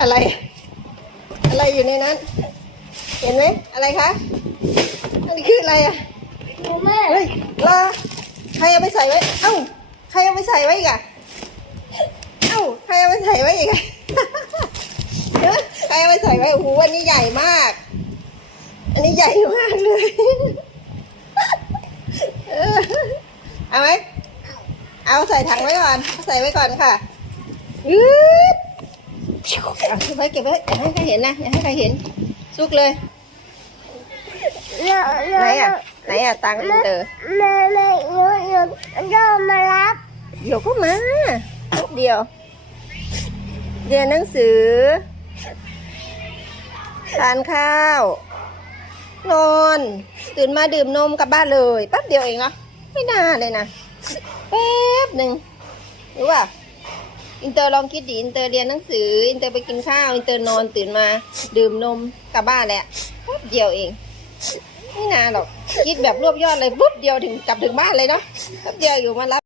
อะไร อะไรอยู่ในนั้น เห็นไหมอะไรคะอันนี้คืออะไรอะหนูแม่เฮ้ยลาใครเอาไปใส่ไว้ เอ้าใครเอาไปใส่ไว้อีกอะเอ้าใครเอาไปใส่ไว้อีกอะเอ้ยใครเอาไปใส่ไว้โอ้โหอันนี้ใหญ่มาก อันนี้ใหญ่มากเลยเออเอาไหมเอาใส่ถังไว้ก่อนเอาใส่ไว้ก่อนค่ะยืด เอาเก็บไว้เก็บไว้อย่าให้ใครเห็นนะอย่าให้ใครเห็นซุกเลยแล้วไหนอะไหนอะตังค์อินเตอร์แม่แม่หนูหนูเดินมารับเดี๋ยวก็มาแป๊บเดียว เรียนหนังสือทานข้าวนอนตื่นมาดื่มนมกลับบ้านเลยแป๊บเดียวเองเนาะไม่นานเลยนะแป๊บหนึ่งรู้ป่ะ อินเตอร์ลองคิดดิอินเตอร์เรียนหนังสือ อินเตอร์ไปกินข้าว อินเตอร์นอนตื่นมา ดื่มนมกลับบ้านแหละแป๊บเดียวเอง ไม่นานหรอก คิดแบบรวบยอดเลยปุ๊บเดียวถึงกลับถึงบ้านเลยเนาะแป๊บเดียวอยู่มารับ